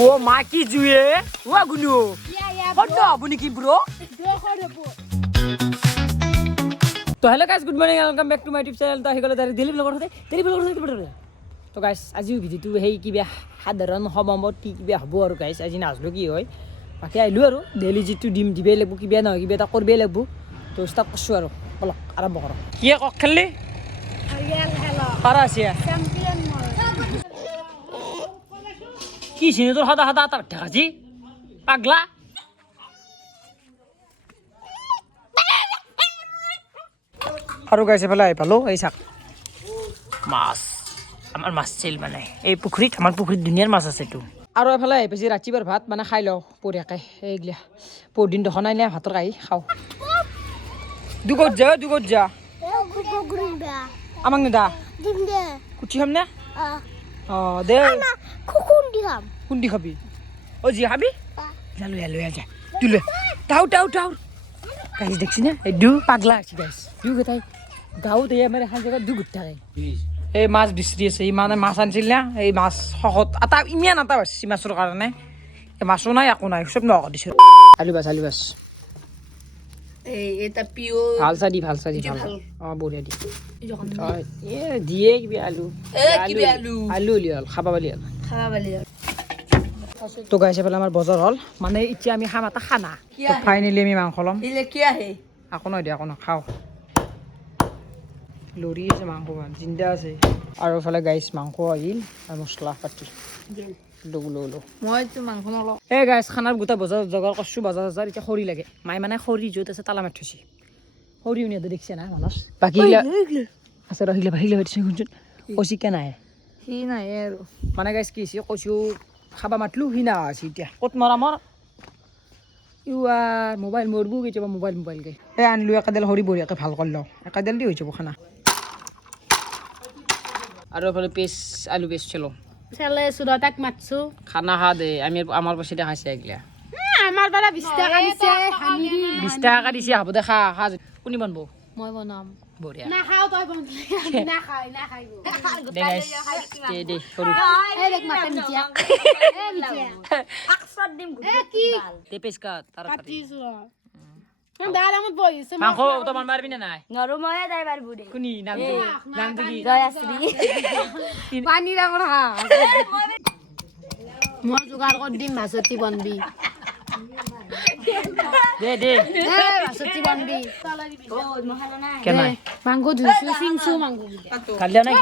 ও মা কি জুয়ে ও গুনু বড় আপনি কি ব্রো তো hello guys good morning welcome back to my YouTube channel তো হেগলে দাঁড়িয়ে দিলীপ লগৰ হতে তো গাইস আজিও ভিডিওটো হেই কিবা সাধাৰণ সমমত কিবা হ'ব আৰু গাইস আজি নাজলো কি হয় বাকি আইলো আৰু ডেইলি যিটো ডিম দিবেই লাগব কিবা নহয় কিবা এটা কৰবেই লাগব তো ষ্টাৰ্ট কৰছো আৰু বলক আৰম্ভ কৰক কি কক খেললি হেল্ল পাৰা আছে চ্যাম্পিয়ন কি সিনে তোৰ হাদা হাদা আতা ঢাকাছি পাগলা আৰু গাইছে ফেলাই পালো এই চাক মাছ আমাৰ মাছ ছিল মানে এই পুখুৰীত আমাৰ পুখুৰীত দুনিয়াৰ মাছ আছে তো আৰু এফালে বেছি ৰাতিবাৰ ভাত মানে খাই লওঁ পৰিয়াকে এইগিলা পৰদিন দখনাই নে ভাতৰ কাহি খাওঁ দুগত যা আমাক নেদা কুচি খাম নে দে খুন্দি খাবি ও জি খাবি জালো এলো যা তুলে টাউ গাইস দেখছি না এই দু পাগলা আছে গাইস দু গতাই গাঁৱত এই আমাৰ এখন জেগাত দু গুট থাকে এই মাছ বিচৰি আছে মানে মাছ আনিছিল না এই মাছ শকত আটা ইমান আটা বাচি মাছৰ কাৰণে এই মাছো নাই একো নাই চব নক দিছে আলু বাছ এই এটা পিও ভাল চাদি ভাল বঢ়িয়া দি এ দিয়ে কিবা আলু আলু লিয়াল খাবা বালি তো গাইছে পেলাই আমাৰ বজাৰ হ'ল মানে এতিয়া আমি খাম এটা খানা ফাইনেলি আমি মাংস ল'ম একো নহয় দিয়া একো নহয় খাওঁ লৰি আছে মাংস জিন্দা আছে আৰু এইফালে গাইছ মাংস আহিল আৰু মছলা পাতি মইতো মাংস নলওঁ এই গাইছ খানাৰ গোটেই বজাৰ জগাৰ কৰছোঁ বজাৰ এতিয়া খৰি লাগে মায়ে মানে খৰি য'ত আছে তালা মাৰি থৈছে খৰি উনিয়াতে দেখিছে না মানস বাকী আছে ৰহিলে ভাবিছে শুনচোন কৈছি কে নাই সি নাই আৰু মানে গাইছ কি হৈছে কৈছোঁ খাবা মাতলোঁ সি না আছে এতিয়া ক'ত মৰা মৰ মোবাইল মৰবো কেতিয়াবা মোবাইল গে এই আনলোঁ একাডেল সৰি বঢ়িয়াকৈ ভাল কৰি লওঁ একাডেল দি হৈ যাব খানা আৰু এইফালে আলু পেষ্ট চলো চালে সুদতাক মাতছো খানা খা দে আমি আমাৰ পাছে দেখাইছে এগিলা আমাৰ পৰা 20 টাকা দিছে হানি 20 টাকা দিছে হ'ব দে খা কোনি বনবো মই বনাম বঢ়িয়া না খাও তই বনলি না খাইবো দে গাইস দে সৰু এই দেখ মাতে নিচিয়া এই নিচিয়া আকসর দিম কি তে পেছ কা তার কাটিছো দাঁড়ামত বইছে মাংস তোমার মারবি না নাই নরম হয়ে যাই পারবো রে কোনি নাম কি জয়াশ্রী পানি রাখো খা মই জোগাড় কর দিম মাছতি বনবি দে মাছতি বনবি ও মহালো নাই কেন নাই মাংস ধুইছো সিংছো মাংস কালিয়া নাই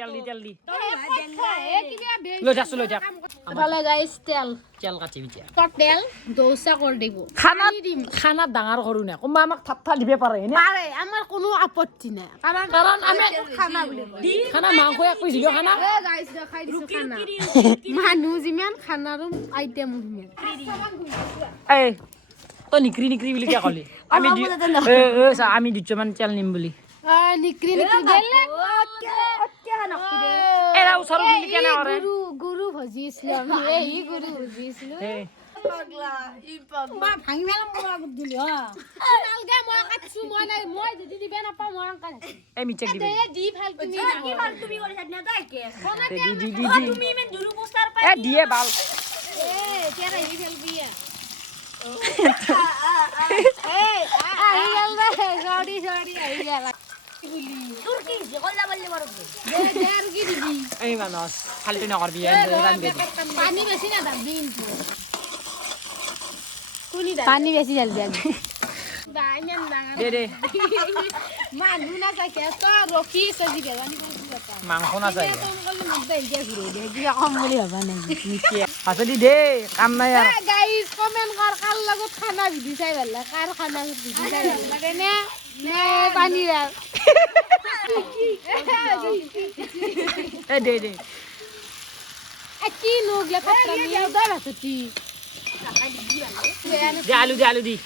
জলদি লো যাক ভালে গাইস তেল কাটি বিচা তেল দোসা কর দিব খানা ডাঙৰ কৰো না কোনবা আমাক থাপথা দিবে পাৰে এনে পারে আমার কোনো আপত্তি নাই কারণ আমি খানা বলি খানা মাংস এক কইছিল খানা এ গাইস দেখাই দিছো খানা মানুহ জিমান খানাৰ আইটেম হিমান এই তো নিকৰি বুলি কে কলি আমি আমি দুজনমান তেল নিম বুলি নিকৰি দেলে এৰা ওচৰ বুলি কেনে কৰে গুৰু ভজিছিল আমি এই গুৰু ভজিছিল পাগলা ই পাগলা ভাঙি মেলা মোৰ আগত দিলি নালগে মই কাটছো মই নাই মই যদি দিবে না পাও মই কাট এই মিচক দিবে দি ভাল তুমি কি ভাল তুমি কৰিছা না তাকে দি তুমি ইমান দুৰু পোষ্টাৰ পাই এ দিয়ে বাল কেৰা হি ফেল বিয়া আহি গেল রে সরি আহি গেল তোর কি যে কইলা বললি মারবে দে আর কি দিবি এই মানস ফালতু নকরবি পানি বেশি না দাম দিন পানি বেশি জলদি আগে দে মানুহ না চাই তো রকি সজি বেজানি মাংস না চাই কম বুলি ভাবা নাই আসলি দে কাম নাই আর গাইস কমেন্ট কর কার লগত খানা ভিডি চাই ভাল লাগে কার খানা ভিডি চাই ভাল লাগে নে নে পানি রা দে কি নোগলা খাতা নিয়ে দাঁড়া তুই দে আলু দি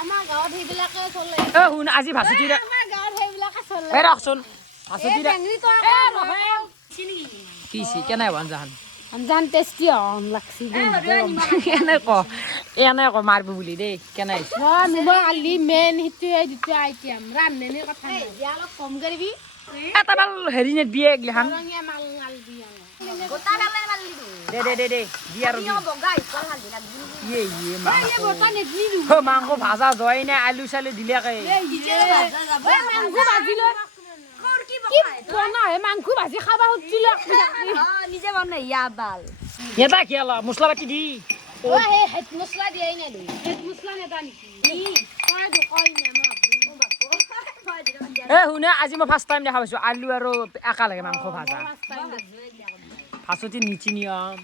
আমাৰ গাঁৱত সেইবিলাকে চলে শুন আজি ভাসুতি আমাৰ গাঁৱত সেইবিলাকে চলে ৰখচোন ভাসুতি কি কেনে জান আমজান টেষ্টি হন লাগছি এনে ক মারবি বুলি দেই কেনে নিব আলি মেইন সেইটোৱে দ্বিতীয় আইটেম ৰান্ধনীৰ কথা নাই অলপ কম কৰিবি এটা বাল হেৰি নে দিয়ে গিলাখান ৰঙীয়া মাল দিয়া দে দি আৰু ইয়ে মাংস বৰ্তা নেদিলো মাংস ভাজা যোৱাই নাই আলু চালু দিলেকে মাংস ভাজি লৈ কি বনা হে মাংস ভাজি খাবা খুজিলে নিজে বনাই ইয়াবাল এটা খেলা মছলা পাতি দি ও হে হেড মছলা দিয়াই নাই দে হেড মছলা নেতা নেকি কয় দে কয় না এ শুনে আজি মই ফাৰ্ষ্ট টাইম দেখা পাইছো আলু আৰু একা লাগে মাংস ভাজা ফাৰ্ষ্টতে নীতি নিয়ম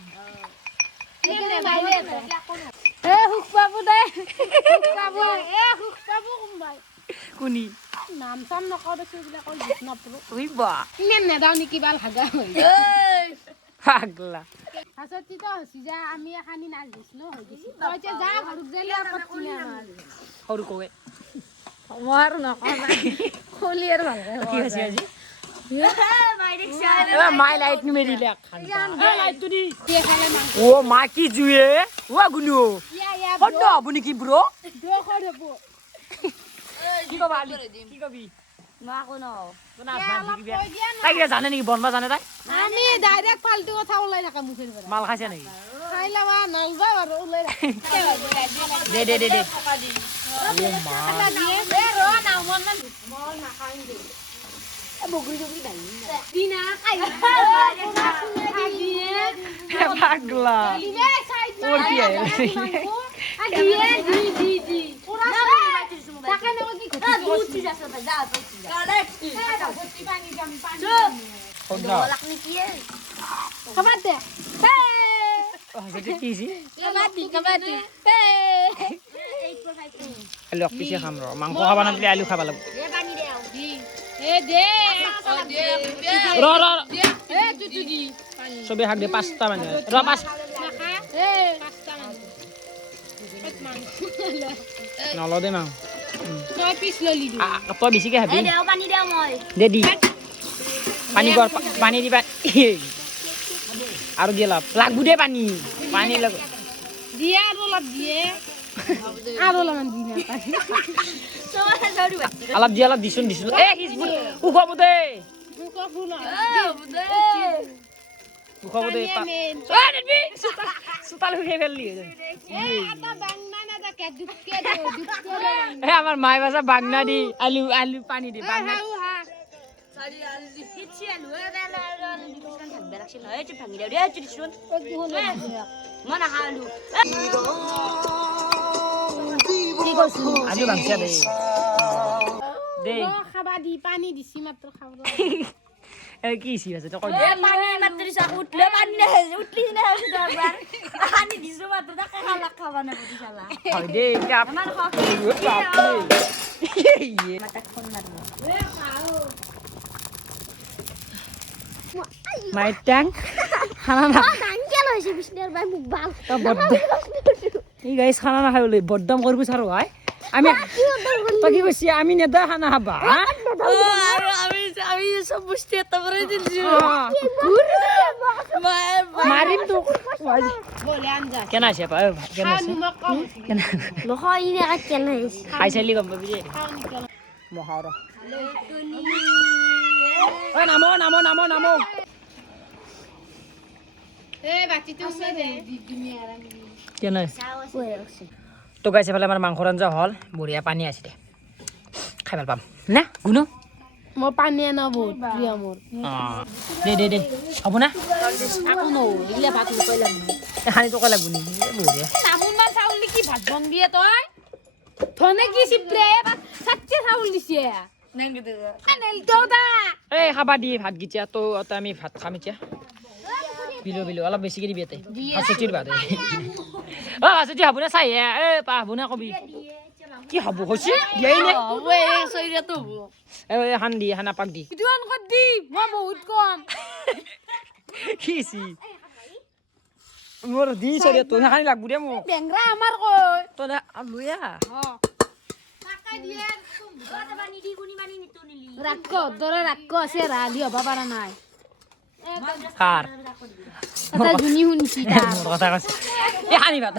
এ হুক পাবো দে হুক পাবো কোনবাই কোনি নাম চাম নকওঁ দেছো এইবিলাকৰ গীত নপৰো উইবা ইমান নেদাও নেকি বাল হাগা হৈ পাগলা হাসতি তো হসি যা আমি এখানি নাচ দিছনো হৈ গেছি তই যে যা ঘরক গেলে আর কত না সৰু কোৱে আমাৰ নকওঁ খলি আৰ ভাল কি হৈছে আজি এ মাই লাইট নি মেৰিলে খান এ লাইটটো দি কি খালে মাং ও মা কি জুয়ে ও গুনু ইয়া বন্ধ আপুনি কি ব্ৰো দো খৰব কি কবা আলি কি কবি মা কোন না তাই কি জানে নেকি বনবা জানে তাই আমি ডাইরেক্ট ফালতু কথা ওলাই থাকা মুখের পৰা মাল খাইছে নেকি খাই লবা নলবা আৰু ওলাই দে ও মা দিয়ে ৰ না মন না খাই দে বগৰি বগৰি দাই দিনা খাই পাগলা দিলে সাইড ওর কি আয় দি পুরা টাকা নেব কি ঘটি যাচ্ছে যা ঘটি পানি জাম পানি কোনটা লাকনি কি খাবার দে ও যেটা কি জি কাবাডি আলু পিছে খাম ৰ মাংস খাবা না দিলে আলু খাবা লাগব এ পানি দেও এ দে ৰ এ তুই দি পানি চবে হাক দে পাঁচটা মানে ৰ পাঁচ নাখা এ পাঁচটা মান নল দে মাং তই পিছ ললি দি তই বেছিকে খাবি এ দেও পানি দেও মই দে দি পানী গৰ পানী দিবা আৰু দিয়ে লাগবো দে পানী পানী লাগ দিয়ে আৰু অলপ দিয়ে আৰু অলপমান দি না অলপ দিয়ে অলপ দিছোন এ হিজবুল উখাব দে মুখ ফুল উখাব দে চোতাল শুকাই ফেললি এ এটা বাংনা না তা কে দুপকে এ আমাৰ মাই বাছা বাংনা দি আলু পানী দি বাংনা হা সারি আলু দি পিছি আলু এ আলু দি পিছন থাকবে লাগছিল না এই ভাঙি দেও রে চুরিছুন মনা আলু কি করছু আলু বাংছা দে খাবা দি পানি দিছি মাত্র খাব এ কি সি আছে তই কই এ পানি মাত্র সা উঠলে পানি না উঠলি না দরবার পানি দিছো মাত্র তা খালা খাবা না বুঝি শালা হয় দে কাপ আমার হক ইয়ে মাতা কোন মারবো এ খাও মাই ট্যাং খানা না আঙ্কেল হইছে বিষ্ণের ভাই মুখ বাল তা বড্ড এই গাইস খানা না খাই বলে বড্ডম করবি সার ভাই আমি তো কি কইছি আমি নেদা খানা খাবা আমি সব বুঝতে তো করে দিছি মারিম তো বলে আনজা কেন আছে পা কেন আছে মুখ কম কেন লহই নে কেন হইছে খাই চাইলি গম পাবি যে খাও নিকল মহার ও নামো এ বাতি তো সে দে দিদিমি আরাম কেন তো গাইছে ফেলে আমার মাংস রাঞ্জা হল বঢ়িয়া পানী আছে দে খাই ভাল পাম না গুনো মই পানী আনা বহুত প্ৰিয় মোৰ দে হ'ব না আকো ন ইলে ভাত নকইলাম খানি তো কই লাগব নি বঢ়িয়া তামুন মান চাউল কি ভাত বনবিয়ে তই ধনে কি সিপ্রে সচ্চে চাউল দিছে নেঙ্গে দে আনেল তো দা এই খাবা দি ভাত গিতিয়া তো আমি ভাত খাম এতিয়া বিলো অলপ বেছিকে দিবি এতে হাসুটিৰ বাদে ও হাসুটি হবু না চাই এ পা হবু না কবি কি হবু হইছে দিয়াই নে ওই সইরা তো এ হান দি হানা পাক দি দুন কত দি মই বহুত কম কিছি মোর দি সরে তো হানি লাগবু দে মো বেংরা আমার কই তো না লইয়া টাকা দিয়ে কথা বানি দি গুনি মানি নিতো নিলি রাখ দরে রাখ আছে রালি হবা পারা নাই কার এটা জুনি শুনছি তা মোর কথা কইছে এ হানি ভাত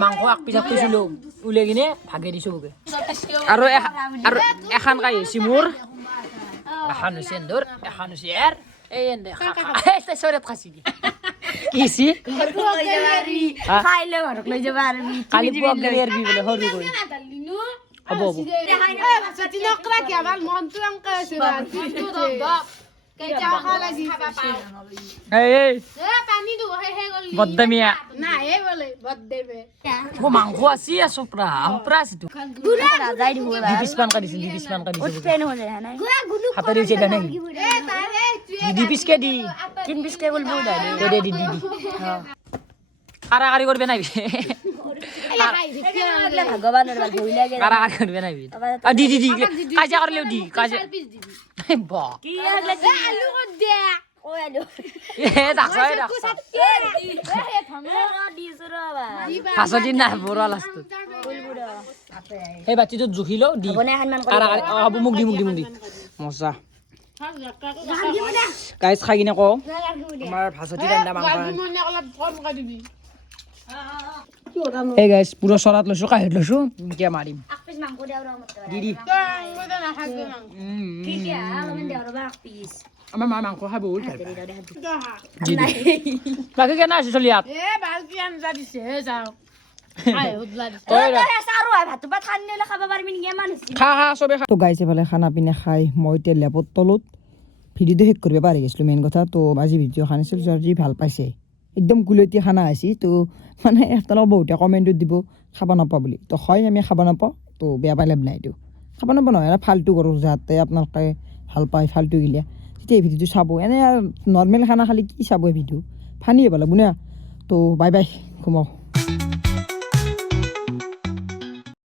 মাংস আক পিছা কইছিলো উলে কিনে ভাগে দিছো বকে আৰু এখন কাই হৈছে মোৰ এখন হৈছে এন্দৰ এখন হৈছে এৰ এই এন্দে এই চৰত খাচি দি কিছি খাইলে ঘৰক লৈ যাব আৰু কালি পুৱাক গেলি এৰবি বোলে সৰু কৰি হ'ব হ'ব এই বদ্দামিয়া ও মাংস আছে চপৰা চপৰা আছে তো যাই দিব দিবিসমান কাটিছিল দিবিসমান কাটিছিল হাতে দিছে জানে দি পিসকে দি তিন পিসকে বলবো দাই দে দি কারাকারি করবে না ভগবানের বাল ভুলে গেল কারাকারি করবে না দি দি দি কাজা করলেও দি কাজা বা কি লাগলে আলু কত দে ও আলু এ দেখছ এ দেখছ হাসো দিন না বড় লাস্ট এই বাচ্চি তো জুখিলো দি কারাকারি আবু মুখ দি মজা গাইস খাই কিনে কও আমার ভাষাটি রান্না মাংস এই গাইস পুরো সরাত লইছো কাহিত লইছো কে মারিম পিস মাংস দেও রহমত দিদি ঠিক আছে আমি দেও রবা পিস আমার মা মাংস খাই বহুত ভাল দিদি বাকি কেন আছে চলিয়াত খা চবে তো গাইছে ফালে খানা পিনা খাই মই এতিয়া লেপত তলত ভিডিঅ'টো শেষ কৰিব পাৰি গৈছিলোঁ মেইন কথা তো আজি ভিডিঅ' খানিছিল যদি ভাল পাইছে একদম গুলতি খানা আছে তো মানে আপোনালোকে বহুতে কমেণ্টত দিব খাব নাপাওঁ বুলি তো হয় আমি খাব নাপাওঁ তো বেয়া পালে নাই দিওঁ খাব নাপাওঁ নহয় ফাল্টু কৰোঁ যাতে আপোনালোকে ভাল পায় ফাল্টু গিলা তেতিয়া এই ভিডিঅ'টো চাব এনেই নৰ্মেল খানা খালি কি চাব এই ভিডিঅ' ফানি হ'ব লাগিব না তো বাই বাই ঘুমাওঁ